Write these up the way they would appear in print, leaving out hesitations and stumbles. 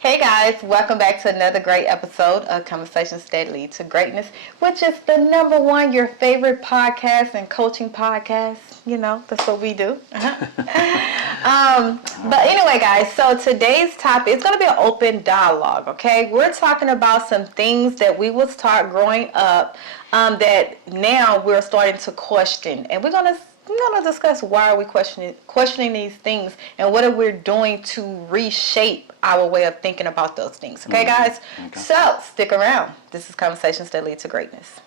Hey guys, welcome back to another great episode of Conversations That Lead to Greatness, which is the number one, your favorite podcast and coaching podcast. You know, that's what we do. But anyway, guys, so today's topic is going to be an open dialogue, okay? We're talking about some things that we was taught growing up that now we're starting to question. And we're going to discuss why are we questioning these things and what are we doing to reshape our way of thinking about those things. Okay, guys? Okay. So, stick around. This is Conversations That Lead to Greatness.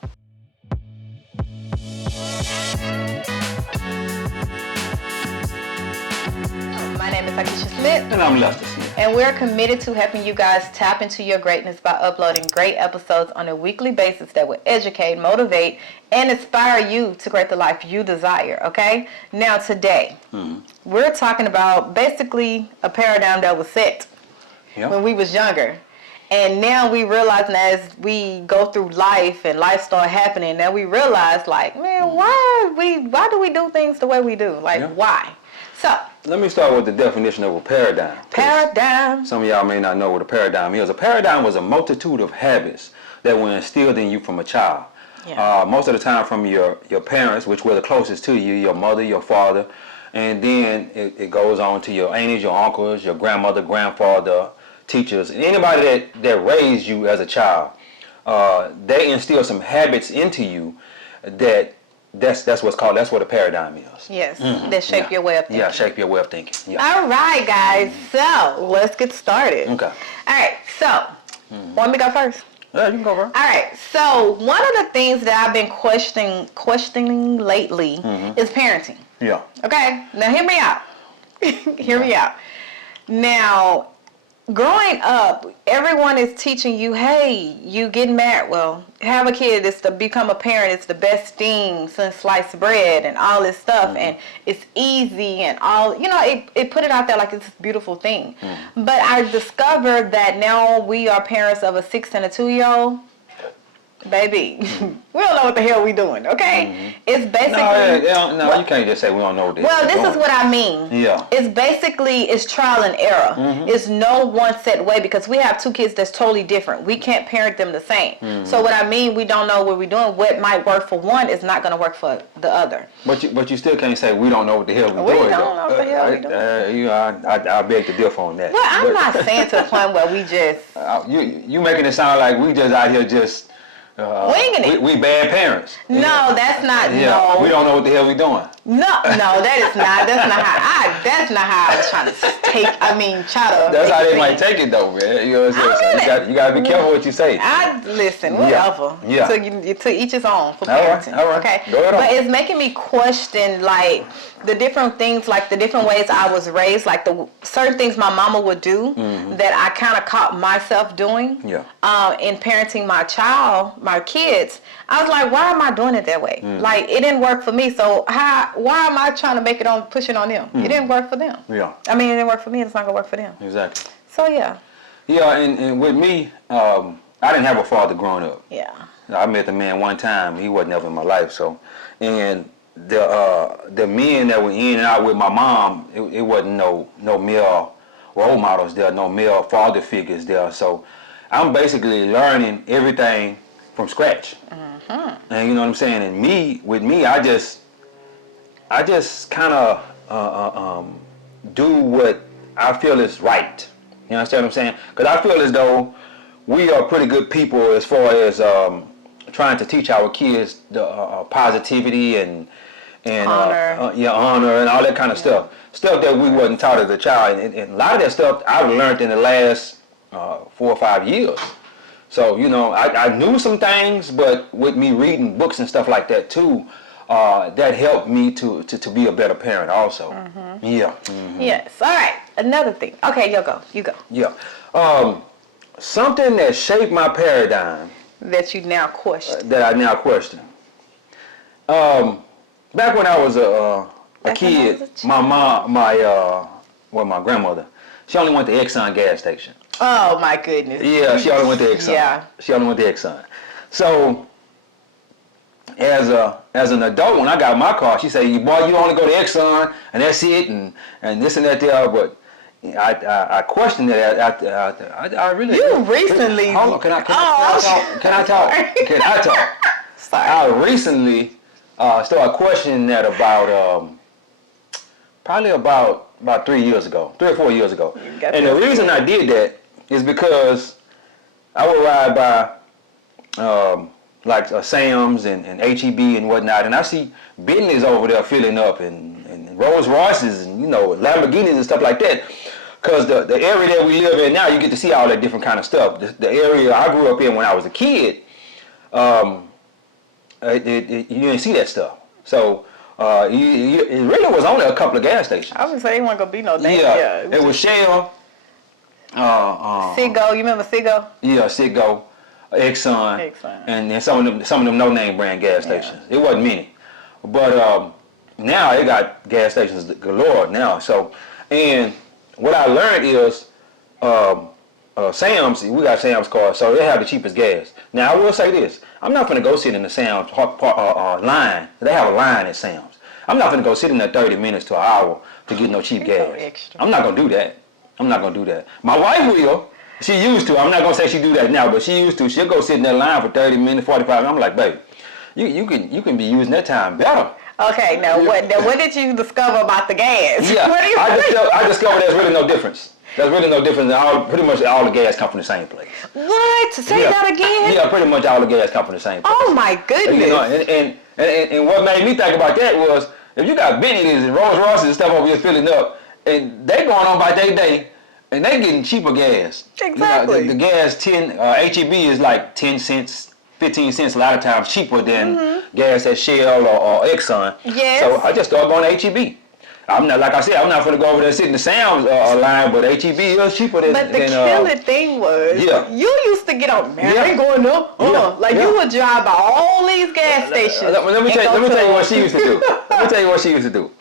My name is Akeisha Smith. And I'm Lester Smith. And we're committed to helping you guys tap into your greatness by uploading great episodes on a weekly basis that will educate, motivate, and inspire you to create the life you desire, okay? Now, today, we're talking about basically a paradigm that was set when we was younger. And now we realize as we go through life and life start happening, now we realize, like, man, why do we do things the way we do? Like, why? So, let me start with the definition of a paradigm. Paradigm. Some of y'all may not know what a paradigm is. A paradigm was a multitude of habits that were instilled in you from a child. Yeah. Most of the time from your parents, which were the closest to you, your mother, your father, and then it goes on to your aunties, your uncles, your grandmother, grandfather, teachers, and anybody that raised you as a child. They instill some habits into you that's what a paradigm is. Yes, that shape your way of thinking. Yeah, shape your way of thinking. Yeah. All right, guys. So let's get started. Okay. All right. So, want me to go first? Yeah, you can go first. All right. So one of the things that I've been questioning lately is parenting. Yeah. Okay. Now hear me out. Hear me out. Now, growing up, everyone is teaching you, hey, you get married, well, have a kid, it's to become a parent, it's the best thing since sliced bread and all this stuff, and it's easy and all, it put it out there like it's this beautiful thing. But I discovered that now we are parents of a 6 and a 2-year-old. Baby, we don't know what the hell we doing, okay? It's basically... No, you can't just say we don't know what this is. Well, this is what I mean. Yeah. It's trial and error. It's no one set way because we have 2 kids that's totally different. We can't parent them the same. So what I mean, we don't know what we're doing. What might work for one is not going to work for the other. But you still can't say we don't know what the hell we're doing. We don't know what the hell we're doing. I beg to differ on that. Well, I'm not saying to the point where we just... You making it sound like we just out here just... winging it. We bad parents. No, that's not. Yeah. No. We don't know what the hell we doing. No, that is not. That's not how I was trying to try to. That's how they might take it though, man. You know what I'm saying? You gotta be careful what you say. Listen, whatever. Yeah. To each his own for parenting. All right. Okay. Go ahead on. But it's making me question like the different things, like the different ways I was raised, like the certain things my mama would do that I kind of caught myself doing. Yeah. In parenting my kids, I was like, why am I doing it that way? Like it didn't work for me, so why am I trying to push it on them? It didn't work for them. Yeah. I mean, it didn't work for me. It's not gonna work for them. Exactly. So yeah. Yeah, and with me, I didn't have a father growing up. Yeah. I met the man one time. He wasn't ever in my life. So, and the men that were in and out with my mom, it wasn't no male role models there, no male father figures there. So, I'm basically learning everything from scratch. And you know what I'm saying? And with me, I just kind of do what I feel is right. You understand what I'm saying? Because I feel as though we are pretty good people as far as trying to teach our kids the positivity and honor and all that kind of stuff that we wasn't taught as a child. And a lot of that stuff I've learned in the last 4 or 5 years. So, I knew some things, but with me reading books and stuff like that too, that helped me to be a better parent also. Yeah. Yes. All right. Another thing. Okay, you go. Yeah. Something that shaped my paradigm. That you now question. That I now question. Back when I was a kid, my grandmother, she only went to Exxon gas station. Oh my goodness. Yeah, she only went to Exxon. Yeah. She only went to Exxon. So, as an adult, when I got my car, she said, "Boy, you only go to Exxon, and that's it, and this and that there." But I questioned it. I really. You recently. Hold on, can I Oh, talk? Can I talk? sorry. Can I talk? Sorry. I recently started questioning that about probably about 3 years ago, 3 or 4 years ago. got And the that reason I did that is because I would ride by like Sam's and HEB and whatnot, and I see Bentleys over there filling up and Rolls Royces and Lamborghinis and stuff like that. Because the area that we live in now, you get to see all that different kind of stuff. The area I grew up in when I was a kid, you didn't see that stuff. So it really was only a couple of gas stations. I would say it wasn't gonna be no damn. Yeah, it was Shell. Citgo, you remember Citgo? Yeah, Citgo, Exxon, and then some of them no name brand gas stations. It wasn't many, but now they got gas stations galore now. So, and what I learned is Sam's. We got Sam's cars, so they have the cheapest gas. Now I will say this: I'm not gonna go sit in the Sam's line. They have a line at Sam's. I'm not gonna go sit in there 30 minutes to an hour to get no cheap gas. Extra. I'm not gonna do that. I'm not gonna do that. My wife will. She used to. I'm not gonna say she do that now, but she used to. She'll go sit in that line for 30 minutes, 45. I'm like, babe, you can be using that time better. Okay, now what did you discover about the gas? Yeah, What do you I discovered there's really no difference. There's really no difference. Pretty much all the gas come from the same place. What? Say that again? Yeah, pretty much all the gas come from the same place. Oh my goodness. And what made me think about that was if you got Bentleys and Rolls Royces and stuff over here filling up, and they going on by their day, and they getting cheaper gas. Exactly. The gas HEB is like 10 cents, 15 cents a lot of times cheaper than gas at Shell or Exxon. Yes. So I just started going to HEB. I'm not, like I said, I'm not going to go over there and sit in the Sam's line, but HEB is cheaper than. But the killer thing was, you used to get on, man, they going up. You would drive by all these gas stations. Let me tell you what she used to do. Let me tell you what she used to do.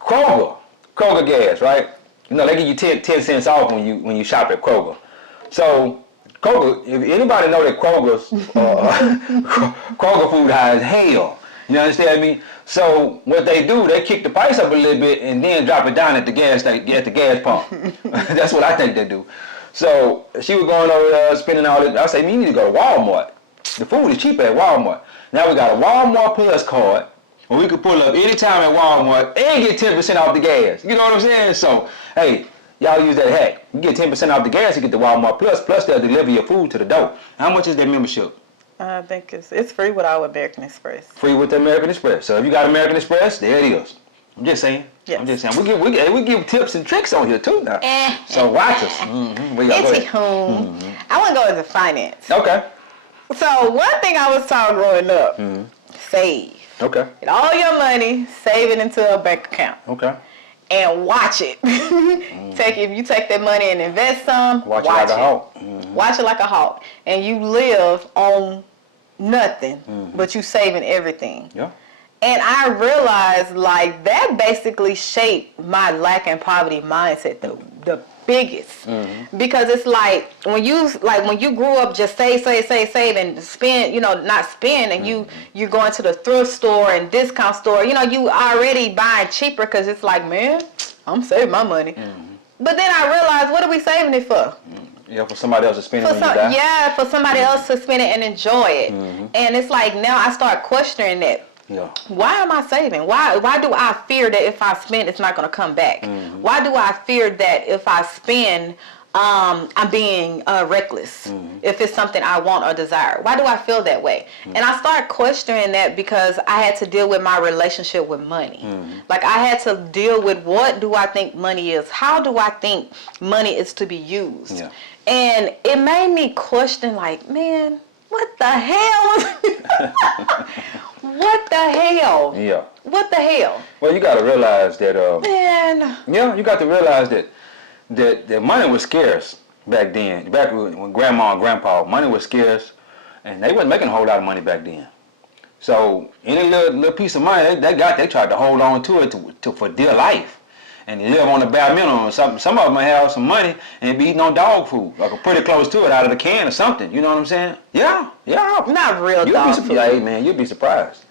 Kroger gas, right? They give you 10 cents off when you shop at Kroger. So Kroger, if anybody know that Kroger's Kroger food high as hell. You understand me? So what they do, they kick the price up a little bit and then drop it down at the gas pump. That's what I think they do. So she was going over there spending all this. I say, you need to go to Walmart. The food is cheaper at Walmart. Now we got a Walmart Plus card where we could pull up anytime at Walmart and get 10% off the gas. You know what I'm saying? So, hey, y'all use that hack. You get 10% off the gas, you get the Walmart Plus they'll deliver your food to the door. How much is that membership? I think it's free with our American Express. Free with the American Express. So if you got American Express, there it is. I'm just saying. Yes. I'm just saying. We give tips and tricks on here too now. So watch us. I want to go into finance. Okay. So one thing I was taught growing up, save. Okay. Get all your money, save it into a bank account. Okay. And watch it. If you take that money and invest some, watch it like a hawk. Watch it like a hawk. And you live on nothing, but you saving everything. Yeah. And I realized that basically shaped my lack and poverty mindset the biggest. Because it's when you grew up just save and spend, not spend, and you're going to the thrift store and discount store, you already buying cheaper because it's man, I'm saving my money. But then I realized, what are we saving it for? Yeah, for somebody else to spend it when you die. Yeah, for somebody else to spend it and enjoy it. And it's now I start questioning that. Yeah. Why am I saving? Why do I fear that if I spend, it's not going to come back? Why do I fear that if I spend, I'm being reckless if it's something I want or desire? Why do I feel that way? And I started questioning that because I had to deal with my relationship with money. I had to deal with, what do I think money is? How do I think money is to be used? Yeah. And it made me question, man, what the hell? What the hell? Yeah. What the hell? Well, you got to realize that. Man. Yeah, you got to realize that money was scarce back then. Back when Grandma and Grandpa, money was scarce, and they wasn't making a whole lot of money back then. So any little piece of money they tried to hold on to it for dear life. And live on the bare minimum. Some of them might have some money and be eating on dog food, pretty close to it, out of the can or something. You know what I'm saying? Yeah. Not real dog food. Hey man, you'd be surprised.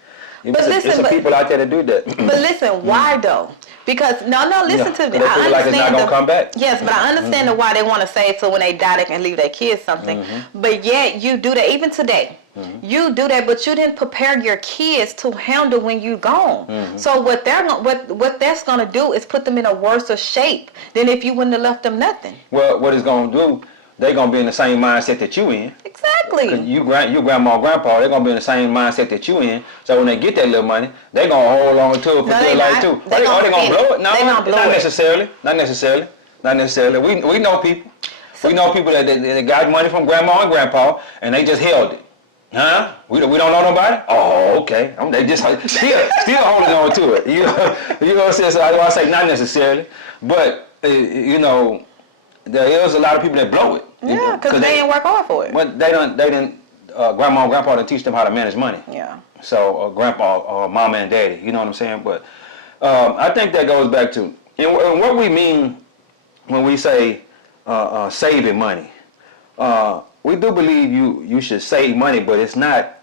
But listen, there's some people out there that do that. But listen, why though? Because listen to me. They feel like it's not gonna come back. Yes, but I understand why they want to save so when they die they can leave their kids something. But yet you do that even today. You do that, but you didn't prepare your kids to handle when you're gone. So what that's gonna do is put them in a worse shape than if you wouldn't have left them nothing. Well, what it's gonna do? They're gonna be in the same mindset that you in. Exactly. Your grandma and grandpa, they're gonna be in the same mindset that you in. So when they get that little money, they're gonna hold on to it for their life too. They gonna blow it? No, not necessarily. Not necessarily. We know people. We know people that got money from grandma and grandpa, and they just held it. Huh? We don't know nobody? Oh, okay. They just still holding on to it. You know what I'm saying? So I say not necessarily, but there is a lot of people that blow it. Yeah, because they didn't work hard for it. But they didn't. Grandma and grandpa didn't teach them how to manage money. Yeah. So grandpa, mama and daddy, you know what I'm saying? But I think that goes back to and what we mean when we say saving money. We do believe you should save money, but it's not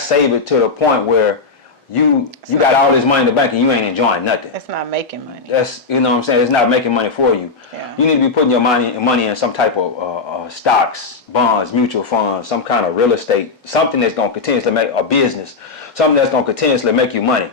save it to the point where you got all this money in the bank and you ain't enjoying nothing. It's not making money. That's what I'm saying. It's not making money for you. Yeah. You need to be putting your money in some type of stocks, bonds, mutual funds, some kind of real estate, something that's going to continuously make a business, something that's going to continuously make you money.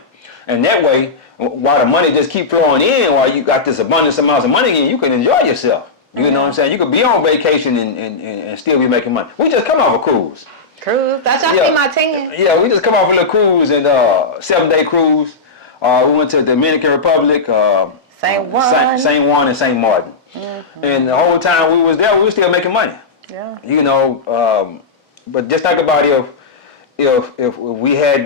And that way, while the money just keep flowing in, while you got this abundance amounts of money in, you can enjoy yourself. You know what I'm saying? You could be on vacation and still be making money. We just come off a cruise. Cruise? That's y'all see my 10. Yeah, we just come off a little cruise and 7-day cruise. We went to the Dominican Republic, St. Juan. St. Juan and St. Martin. And the whole time we was there, we were still making money. Yeah. But just think about if we had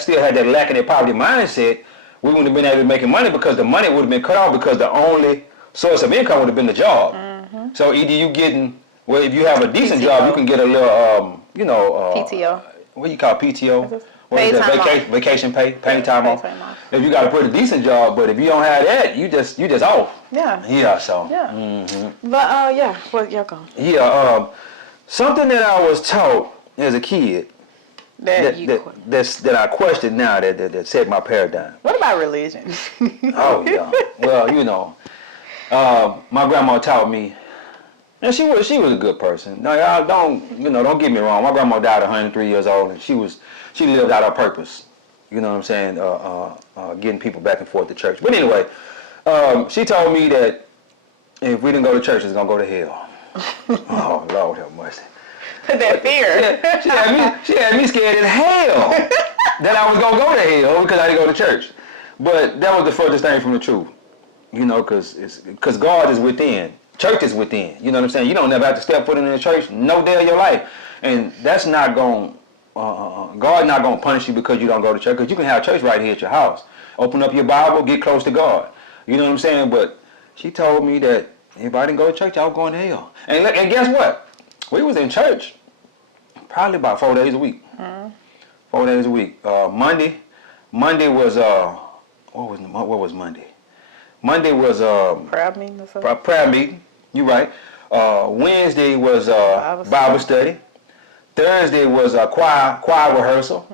still had that lack in that poverty mindset, we wouldn't have been able to make money because the money would have been cut off because the only source of income would have been the job. So either you getting, well, if you have a decent job, you can get a little, PTO. What do you call PTO? What is that? Vacation pay, time off. If you got a pretty decent job, but if you don't have that, you just off. Yeah. Yeah. So. Yeah. But well, y'all go. Yeah. Something that I was taught as a kid that I question now that set my paradigm. What about religion? Oh yeah. Well, my grandma taught me. And she was a good person. No, y'all don't get me wrong. My grandma died at 103 years old, and she lived out her purpose. You know what I'm saying? Getting people back and forth to church. But anyway, she told me that if we didn't go to church, it's gonna go to hell. Oh Lord have mercy. That fear. Yeah, she had me scared as hell that I was gonna go to hell because I didn't go to church. But that was the furthest thing from the truth. Because God is within. Church is within. You know what I'm saying? You don't never have to step foot in the church no day of your life. And that's not going, God not going to punish you because you don't go to church. Because you can have church right here at your house. Open up your Bible, get close to God. You know what I'm saying? But she told me that if I didn't go to church, I was going to hell. And guess what? We was in church probably about 4 days a week. 4 days a week. Monday was, what was Monday? Monday was prayer meeting or something? Prayer meeting. You right. Wednesday was Bible study. Thursday was choir rehearsal.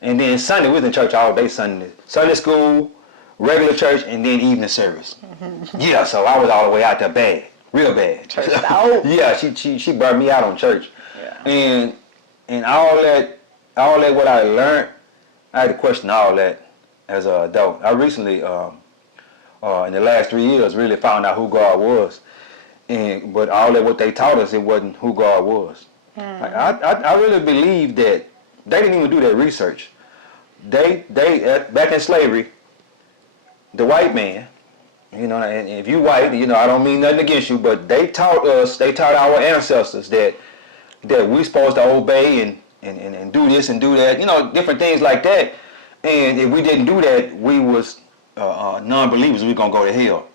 And then Sunday, we was in church all day Sunday. Sunday school, regular church, and then evening service. Yeah, so I was all the way out there bad. Real bad. Church out. Yeah, she burned me out on church. Yeah. And all that what I learned, I had to question all that as an adult. I recently in the last 3 years really found out who God was. But all that what they taught us, it wasn't who God was. I really believe that they didn't even do that research. They back in slavery, the white man, and if you white, I don't mean nothing against you, but they taught our ancestors that we're supposed to obey and do this and do that, different things like that. And if we didn't do that, we was non-believers, we're gonna go to hell.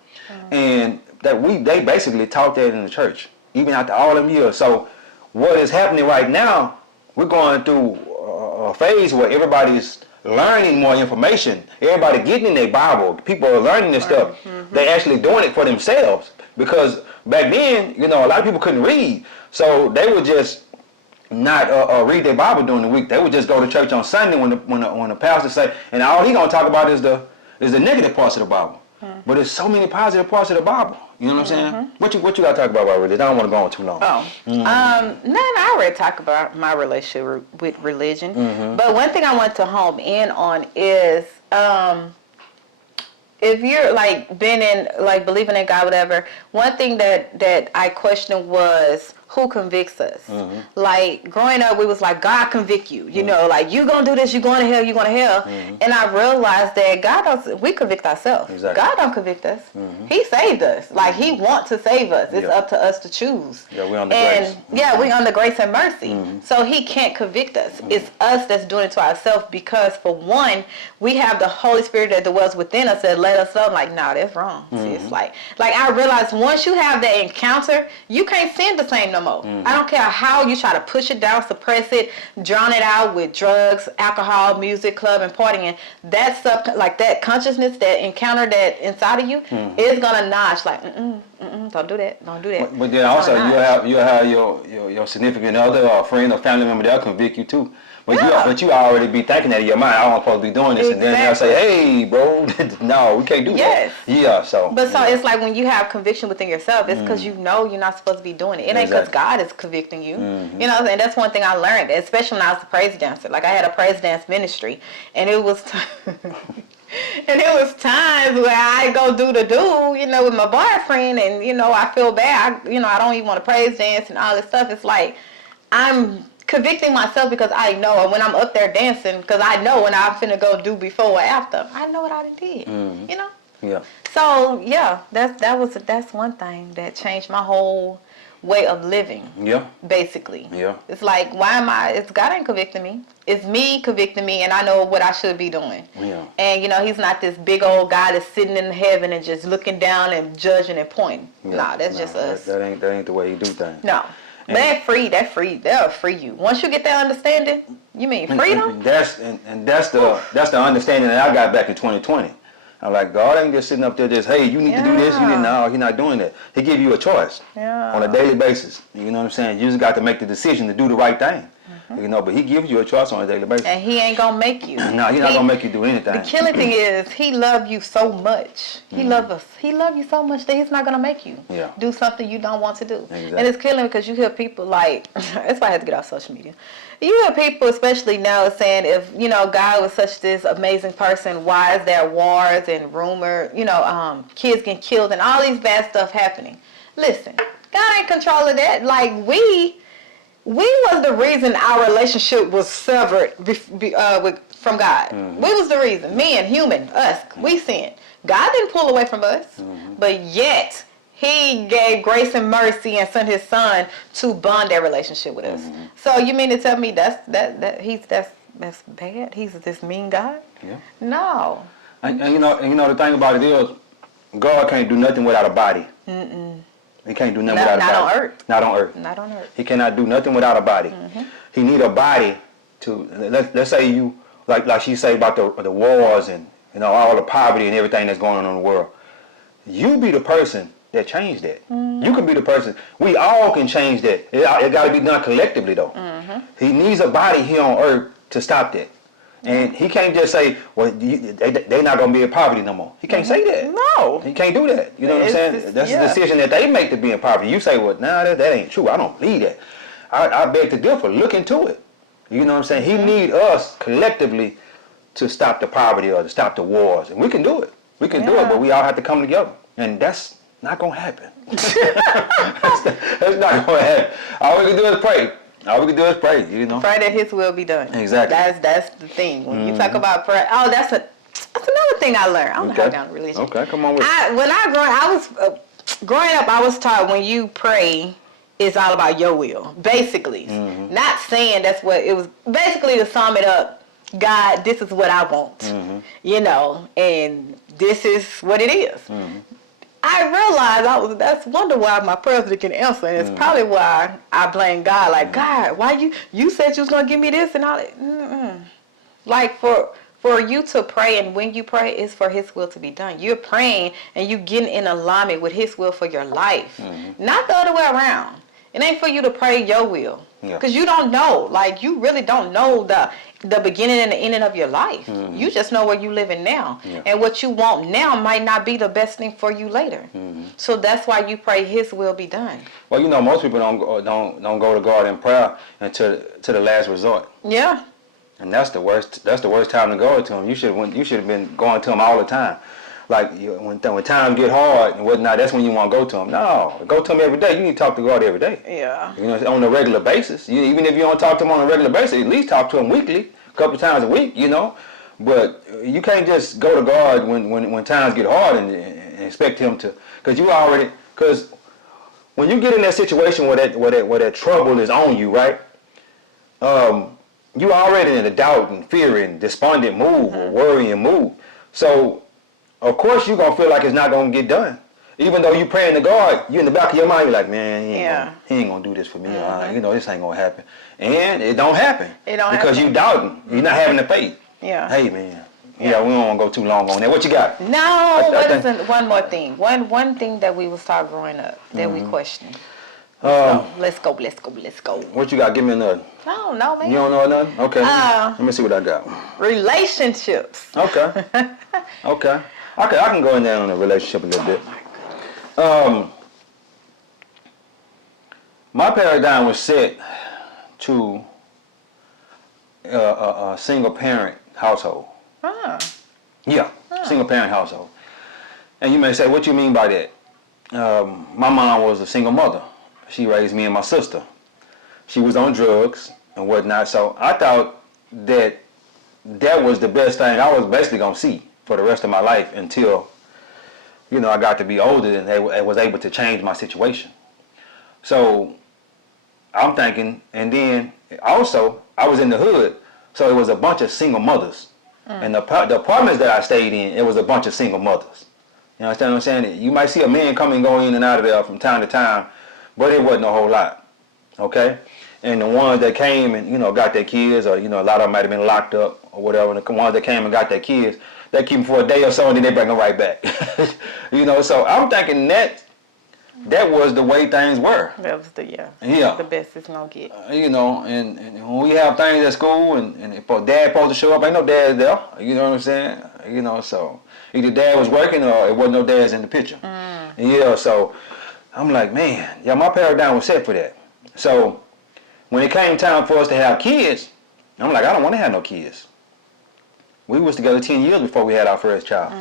And they basically taught that in the church, even after all them years. So what is happening right now, we're going through a phase where everybody's learning more information. Everybody getting in their Bible. People are learning this stuff. They actually doing it for themselves. Because back then, a lot of people couldn't read. So they would just not read their Bible during the week. They would just go to church on Sunday when the pastor say, and all he gonna talk about is the is the negative parts of the Bible. But there's so many positive parts of the Bible. You know what I'm saying? What you got to talk about religion? I don't want to go on too long. I already talked about my relationship with religion. But one thing I want to home in on is if you're like been in like believing in God, whatever. One thing that I questioned was who convicts us. Like growing up, we was like, God convict you. You know, like you gonna do this, you going to hell, you going to hell. And I realized that God doesn't. We convict ourselves. Exactly. God don't convict us. He saved us. Like He wants to save us. It's up to us to choose. Yeah, we're on the grace. Yeah, we're on the grace and mercy. So He can't convict us. It's us that's doing it to ourselves because for one, we have the Holy Spirit that dwells within us that let us know, like, nah, that's wrong. See, it's like I realized once you have that encounter, you can't sin the same no more. I don't care how you try to push it down, suppress it, drown it out with drugs, alcohol, music, club, and partying. That stuff, like that consciousness, that encounter that inside of you is gonna notch. Like, don't do that. Don't do that. But then also you have your significant other or friend or family member that'll convict you too. But you already be thinking that in your mind, I'm supposed to be doing this, and then they'll say, hey, bro, no, we can't do that. Yeah, so. But so it's like when you have conviction within yourself, it's because you know you're not supposed to be doing it. It ain't because God is convicting you. You know, and that's one thing I learned, especially when I was a praise dancer. Like I had a praise dance ministry, and it was and it was times where I go do, you know, with my boyfriend, and you know, I feel bad. I don't even want to praise dance and all this stuff. It's like I'm convicting myself because I know when I'm up there dancing, because I know when I'm finna go do before or after, I know what I done did. You know. Yeah. So yeah, that's one thing that changed my whole way of living. Yeah. Basically. Yeah. It's like, it's God ain't convicting me. It's me convicting me, and I know what I should be doing. Yeah. And you know, He's not this big old guy that's sitting in heaven and just looking down and judging and pointing. Yeah. Nah, that's just us. That ain't the way He do things. No. But they'll free you. Once you get that understanding, you mean freedom? That's the understanding that I got back in 2020. I'm like, God ain't just sitting up there just, hey, you need to do this. No, He's not doing that. He give you a choice on a daily basis. You know what I'm saying? You just got to make the decision to do the right thing. You know, but He gives you a choice on a daily basis. And He ain't gonna make you. No, He's not gonna make you do anything. The killing thing is He love you so much. He love us. He love you so much that He's not gonna make you do something you don't want to do. Exactly. And it's killing because you hear people like, that's why I had to get off social media. You hear people, especially now, saying if God was such this amazing person, why is there wars and rumor? Kids getting killed and all these bad stuff happening. Listen, God ain't control of that. Like we was the reason our relationship was severed from God. We was the reason. Men, human, us, we sinned. God didn't pull away from us, but yet He gave grace and mercy and sent His Son to bond that relationship with us. So you mean to tell me that's bad? He's this mean God? Yeah. No. And you know the thing about it is, God can't do nothing without a body. He can't do nothing without a body. Not on earth. Not on earth. Not on earth. He cannot do nothing without a body. He need a body to, let's say you, like she say about the wars and all the poverty and everything that's going on in the world. You be the person that changed that. You can be the person. We all can change that. It got to be done collectively though. He needs a body here on earth to stop that. And He can't just say, well, they're not going to be in poverty no more. He can't say that. No. He can't do that. You know what I'm saying? That's the decision that they make to be in poverty. You say, well, nah, that ain't true. I don't believe that. I beg to differ. Look into it. You know what I'm saying? He need us collectively to stop the poverty or to stop the wars. And we can do it. We can do it, but we all have to come together. And that's not going to happen. That's not going to happen. All we can do is pray. All we can do is pray, Pray that His will be done. Exactly. That's the thing. When you talk about prayer, that's another thing I learned. I don't know how down religion. Okay, come on with it. When I was growing up, I was taught when you pray, it's all about your will, basically. Not saying that's what it was. Basically, to sum it up, God, this is what I want, and this is what it is. I realized that's wonder why my prayers didn't answer, and it's probably why I blame God. Like, God, why you said you was gonna give me this and all that. Like for you to pray, and when you pray, it's for His will to be done. You're praying and you getting in alignment with His will for your life, not the other way around. It ain't for you to pray your will. Yeah. Because you don't know. Like, you really don't know the beginning and the ending of your life. You just know where you living now. Yeah. And what you want now might not be the best thing for you later. So that's why you pray his will be done. Well, you know, most people don't go to God in prayer until to the last resort. Yeah. And that's the worst. That's the worst time to go to him. You should have been going to him all the time. Like when times get hard and whatnot, that's when you want to go to him. No, go to him every day. You need to talk to God every day. Yeah. You know, on a regular basis. Even if you don't talk to him on a regular basis, at least talk to him weekly, a couple times a week. You know, but you can't just go to God when times get hard and expect him to, because when you get in that situation where that trouble is on you, right? You already in a doubt and fear and despondent move or worrying mood. So, of course, you're going to feel like it's not going to get done. Even though you praying to God, you in the back of your mind, you're like, man, he ain't going to do this for me. You know, this ain't going to happen. And it don't happen. Because you doubting. You're not having the faith. Yeah. Hey, man. Yeah, we don't want to go too long on that. What you got? No, one more thing. One thing that we was taught growing up that we questioned. Let's go. What you got? Give me another. No, man. You don't know nothing? Okay. Let me see what I got. Relationships. Okay. Okay. I can go in there on a relationship a little bit. My paradigm was set to a single parent household. Yeah, single parent household. And you may say, what you mean by that? My mom was a single mother. She raised me and my sister. She was on drugs and whatnot, so I thought that was the best thing I was basically going to see for the rest of my life until, you know, I got to be older and I was able to change my situation. So I'm thinking, and then also I was in the hood, so it was a bunch of single mothers. And the apartments that I stayed in, it was a bunch of single mothers. You understand what I'm saying? You might see a man come and go in and out of there from time to time, but it wasn't a whole lot. Okay? And the ones that came and, you know, got their kids, or, you know, a lot of them might have been locked up or whatever, and the ones that came and got their kids, they keep them for a day or so and then they bring them right back. You know, so I'm thinking that was the way things were. That was the best it's gonna get. You know, and when we have things at school and if dad supposed to show up, ain't no dad there. You know what I'm saying? You know, so either dad was working or it wasn't no dads in the picture. Yeah, so I'm like, man, yeah, my paradigm was set for that. So when it came time for us to have kids, I'm like, I don't want to have no kids. We was together 10 years before we had our first child.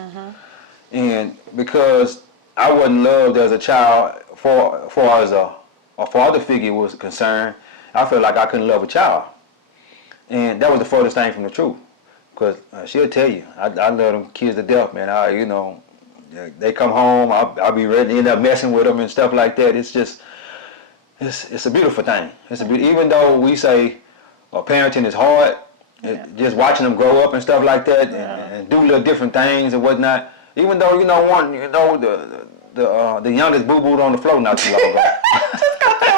And because I wasn't loved as a child far as a father figure was concerned, I felt like I couldn't love a child. And that was the furthest thing from the truth. Because she'll tell you, I love them kids to death, man. You know, they come home, I'll be ready to end up messing with them and stuff like that. It's just, it's a beautiful thing. Even though we say parenting is hard, just watching them grow up and stuff like that and do little different things and whatnot. Even though, you know, the youngest boo-booed on the floor not too long ago.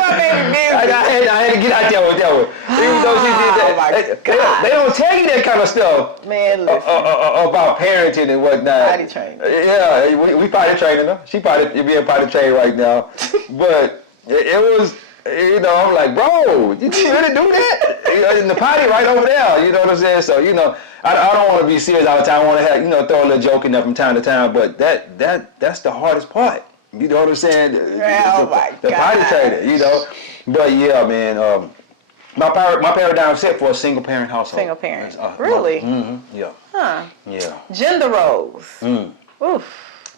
I had to get out there with that one. Even though she did that. They don't tell you that kind of stuff. Man, listen. About parenting and whatnot. Potty training. Yeah, we potty training her. She probably being potty trained right now. But it was, you know, I'm like, bro, did you really do that? You know, in the potty right over there. You know what I'm saying? So, you know, I don't want to be serious all the time. I want to have, you know, throw a little joke in there from time to time. But that's the hardest part. You know what I'm saying? The potty training, you know. But yeah, man, my paradigm set for a single parent household. Single parent. Really? Yeah. Huh. Yeah. Gender roles. Oof.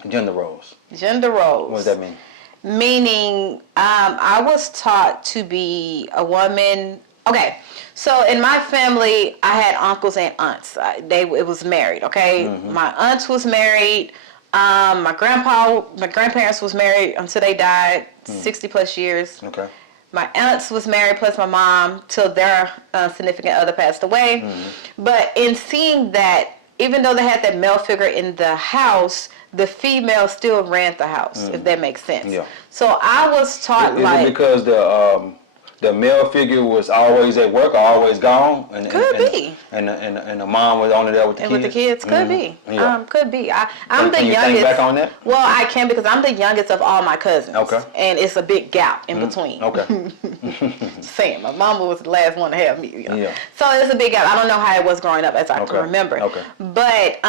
Gender roles. Gender roles. What does that mean? Meaning, I was taught to be a woman. Okay, so in my family, I had uncles and aunts. It was married. Okay, my aunts was married. My grandparents was married until they died, 60 plus years. Okay. My aunts was married plus my mom till their significant other passed away. But in seeing that, even though they had that male figure in the house, the female still ran the house, if that makes sense. Yeah. So I was taught Is it because the male figure was always at work or always gone, and Could and, be. And the mom was only there with the And kids. with the kids, could be. Yeah. Could be. I'm the Can you youngest. think back on that? Well, I can because I'm the youngest of all my cousins. Okay. And it's a big gap in between. Okay. Saying my mama was the last one to have me. You know? Yeah. So it's a big gap. I don't know how it was growing up as I Okay. can remember. Okay. But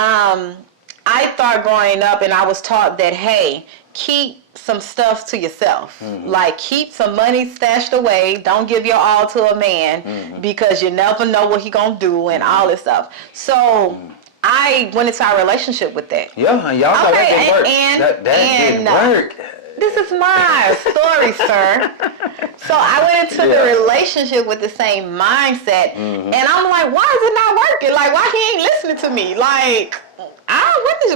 I thought growing up, and I was taught that, hey, keep some stuff to yourself. Like, keep some money stashed away. Don't give your all to a man because you never know what he gonna do and all this stuff. So I went into our relationship with that. Yeah, and y'all thought that didn't work. That didn't work. This is my story, sir. So I went into the relationship with the same mindset, and I'm like, why is it not working? Like, why he ain't listening to me? Like,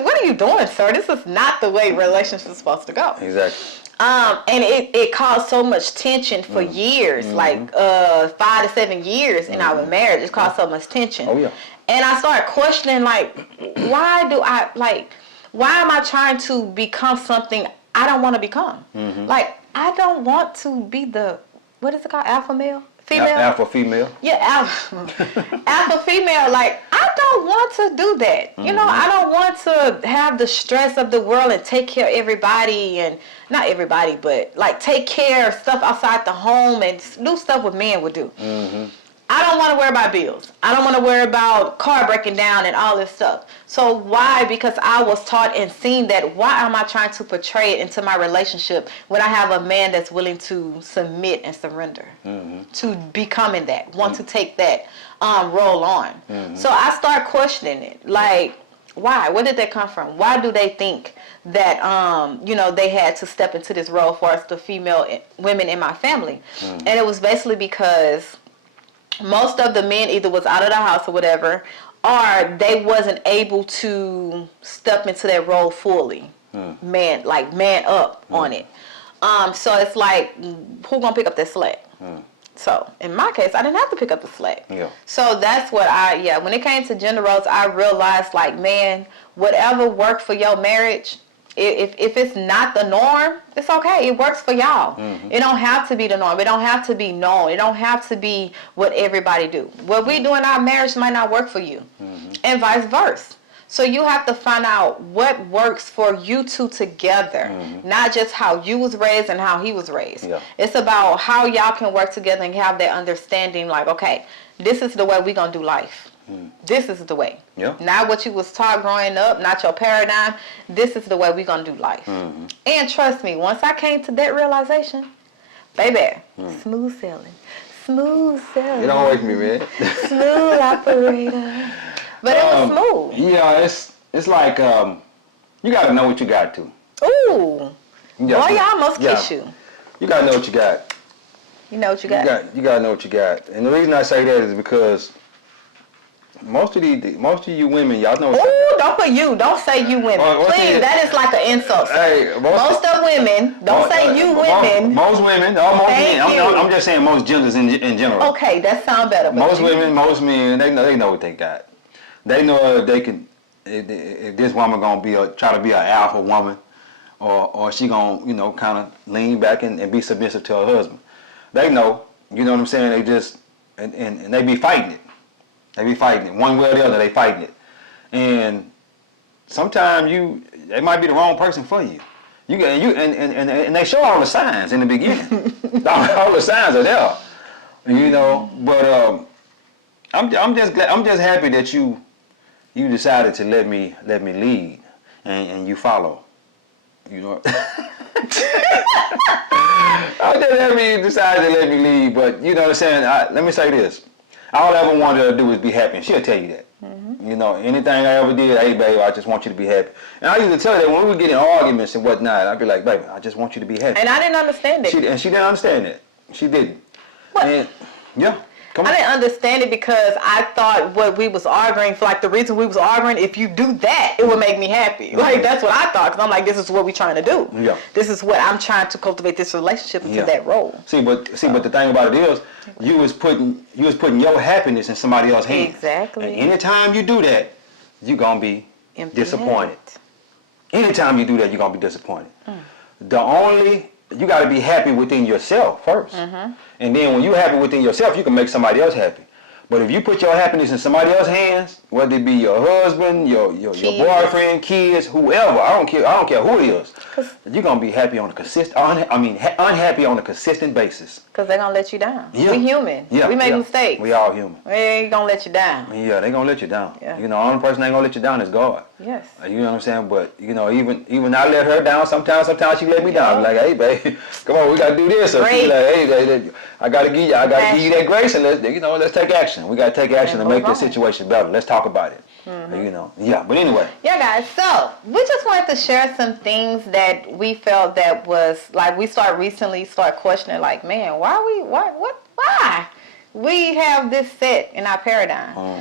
what are you doing, sir? This is not the way relationships are supposed to go. Exactly. And it caused so much tension for years, like 5 to 7 years in our marriage. It caused so much tension. Oh yeah. And I started questioning, like, why am I trying to become something I don't want to become? Like, I don't want to be the, what is it called, alpha male? Female? Alpha female. Yeah, alpha female. Like, I don't want to do that. You know, I don't want to have the stress of the world and take care of everybody, and not everybody, but like take care of stuff outside the home and do stuff what men would do. I don't want to worry about bills. I don't want to worry about car breaking down and all this stuff. So why? Because I was taught and seen that. Why am I trying to portray it into my relationship when I have a man that's willing to submit and surrender to becoming that, want to take that role on? So I start questioning it. Like, why? Where did that come from? Why do they think that they had to step into this role for us, the female women in my family? And it was basically because most of the men either was out of the house or whatever, or they wasn't able to step into that role fully. Man up on it. So it's like, who gonna pick up that slack? So in my case, I didn't have to pick up the slack. Yeah. So that's what when it came to gender roles, I realized, like, man, whatever worked for your marriage, if it's not the norm, it's okay. It works for y'all. It don't have to be the norm. It don't have to be known. It don't have to be what everybody do. What we do in our marriage might not work for you, and vice versa. So you have to find out what works for you two together, not just how you was raised and how he was raised. Yeah. It's about how y'all can work together and have that understanding, like, okay, this is the way we gonna do life. This is the way. Yeah. Not what you was taught growing up, not your paradigm. This is the way we gonna do life. And trust me, once I came to that realization, baby, smooth sailing. Smooth sailing. Get on away from me, man. Smooth operator. But it was smooth. Yeah, it's like you gotta know what you got to. Ooh. You Boy, got to- I almost yeah. kiss you. You gotta know what you got. You know what you got? You gotta know what you got. And the reason I say that is because most of you women, y'all know. Ooh, don't put you. Don't say you women. What's Please, it? that is like an insult. Hey, Most of women, don't say you women. Most women, or most Thank men. you. I'm just saying most genders in general. Okay, that sounds better. but Most you- women, most men, they know what they got. They know if they can. If this woman gonna try to be an alpha woman, or she gonna kind of lean back and be submissive to her husband. They know. You know what I'm saying? They just and they be fighting it. They be fighting it one way or the other. They fighting it, and sometimes they might be the wrong person for you. And they show all the signs in the beginning. all the signs are there, But I'm just happy that you decided to let me lead and you follow. I'm just happy you decided to let me lead, but you know what I'm saying. Let me say this. All I ever wanted her to do was be happy, and she'll tell you that. Anything I ever did, hey, babe, I just want you to be happy. And I used to tell her that when we would get in arguments and whatnot, I'd be like, baby, I just want you to be happy. And I didn't understand it. She didn't understand that. She didn't. What? And, yeah. Come on. I didn't understand it because I thought what we was arguing for, like the reason we was arguing, if you do that, it would make me happy. Like that's what I thought, because I'm like, this is what we're trying to do. Yeah. This is what I'm trying to cultivate this relationship into that role. But the thing about it is, you was putting your happiness in somebody else's hands. Exactly. And anytime you do that, you're gonna be Empty disappointed. handed. Anytime you do that, you're gonna be disappointed. The only you got to be happy within yourself first. And then when you're happy within yourself, you can make somebody else happy. But if you put your happiness in somebody else's hands, whether it be your husband, your boyfriend, kids, whoever, I don't care who it is, you're gonna be happy on a unhappy on a consistent basis. Because they're gonna let you down. Yeah. We human. Yeah, we make yeah. mistakes. We all human. They gonna let you down. Yeah, they gonna let you down. Yeah. You know, the only person that ain't gonna let you down is God. Yes. You know what I'm saying? But you know, even I let her down. Sometimes she let me down. I'm like, hey, babe, come on, we gotta do this. Or she's like, hey, I gotta give you that grace, and let's take action. We gotta take action to make this situation better. Let's talk about it. You know, yeah. But anyway. Yeah, guys. So we just wanted to share some things that we felt that was like we recently start questioning, like, man, why we have this set in our paradigm.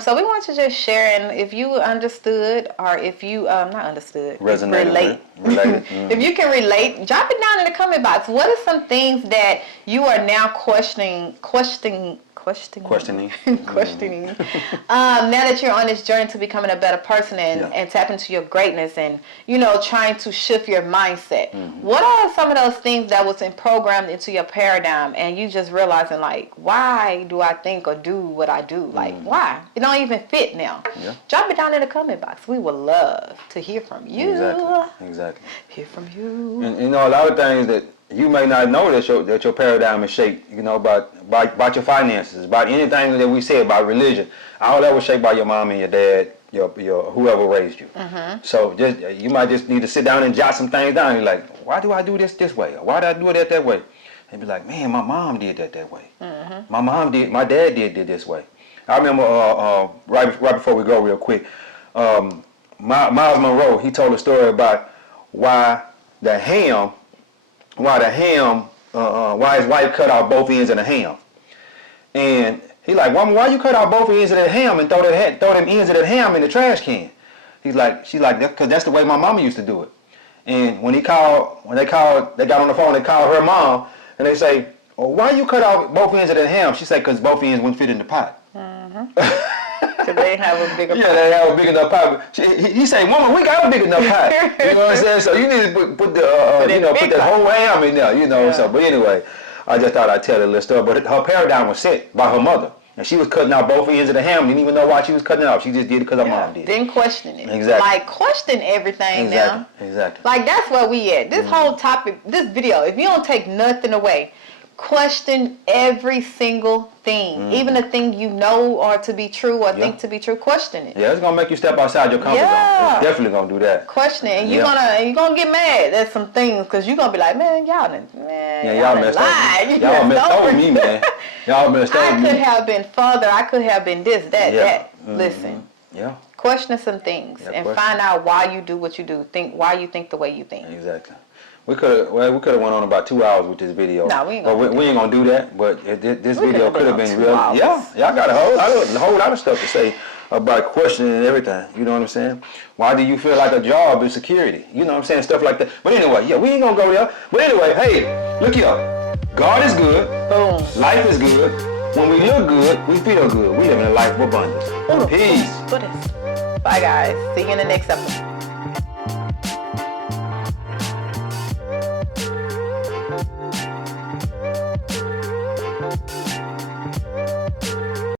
So we want to just share, and if you understood, or if you not understood, related. If you can relate, drop it down in the comment box. What are some things that you are now questioning now that you're on this journey to becoming a better person and tap into your greatness, and trying to shift your mindset? What are some of those things that was programmed into your paradigm, and you just realizing, like, why do I think or do what I do? Like, why? It don't even fit now. Drop it down in the comment box. We would love to hear from you. Exactly. Hear from you. And a lot of things that you may not know that your paradigm is shaped, about your finances, about anything that we say about religion. All that was shaped by your mom and your dad, your whoever raised you. So you might just need to sit down and jot some things down. You're like, why do I do this way? Or why do I do it that way? And be like, man, my mom did that way. My dad did it this way. I remember right before we go real quick, Miles Monroe, he told a story about why his wife cut off both ends of the ham. And he like, woman, why you cut off both ends of that ham and throw them ends of that ham in the trash can? She's like, because that's the way my mama used to do it. And when they got on the phone, they called her mom, and they say, oh, why you cut off both ends of that ham? She said, because both ends wouldn't fit in the pot. Because they have a bigger pot. Yeah, they have a big enough pot. He say, woman, we got a big enough pot. You know what I'm saying? So you need to put that whole ham in there, Yeah. So, but anyway, I just thought I'd tell a little story. But her paradigm was set by her mother. And she was cutting out both ends of the ham. Didn't even know why she was cutting it off. She just did it because her mom did. Didn't question it. Exactly. Like, question everything now. Exactly. Like, that's where we at. This whole topic, this video, if you don't take nothing away, question every single thing. Even the thing you know or to be true or think to be true, question it. Yeah, it's going to make you step outside your comfort zone. It's definitely going to do that. Question it. And you're gonna get mad at some things because you're going to be like, man, y'all messed over. Y'all messed over me, man. Y'all messed over me. I could have been further. I could have been this, that. Listen. Yeah. Question some things and find out why you do what you do. Why you think the way you think. Exactly. We could have went on about 2 hours with this video. No, we ain't gonna do that. But this video could have been real. Yeah, y'all got a whole lot of stuff to say about questioning and everything. You know what I'm saying? Why do you feel like a job is security? You know what I'm saying? Stuff like that. But anyway, we ain't gonna go there. But anyway, hey, look here. God is good. Boom. Life is good. When we look good, we feel good. We live in a life of abundance. Peace. Bye, guys. See you in the next episode.